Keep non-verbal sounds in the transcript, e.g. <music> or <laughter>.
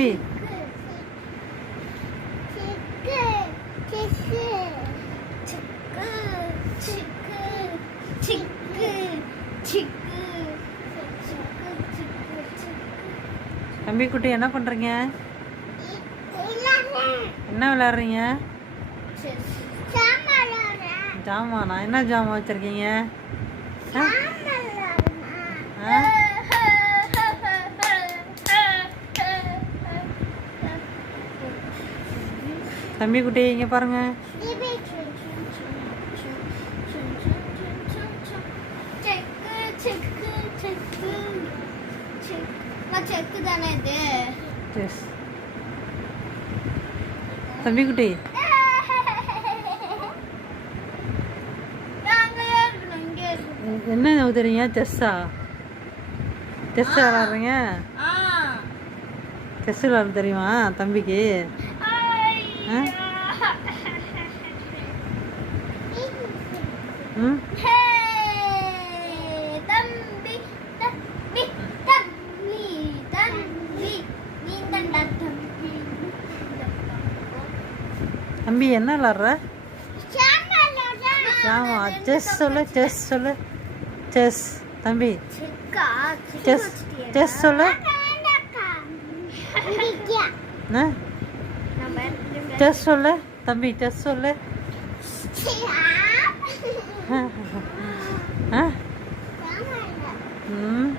தம்பி தம்பி குட்டி என்ன பண்றீங்க? என்ன விளையாடுறீங்க? ஜாமானா? என்ன ஜாமான் வச்சிருக்கீங்க? ஆ? தம்பி குட்டி இங்க பாருங்க. தம்பி குட்டி. என்ன ஊத்துறீங்க செஸ்ஸா செஸ் விளாடுறீங்க? செஸ் விளாட தெரியுமா? தம்பிக்கு? தம்பி என்ன விளாடுற? ஆமா செஸ் சொல்லு செஸ் சொல்லு. செஸ் தம்பி. செஸ் செஸ் சொல்லு. என்ன <laughs> செஸ் சொல்லு. தம்பி செஸ் சொல்லு. <laughs> ஆ? ம்.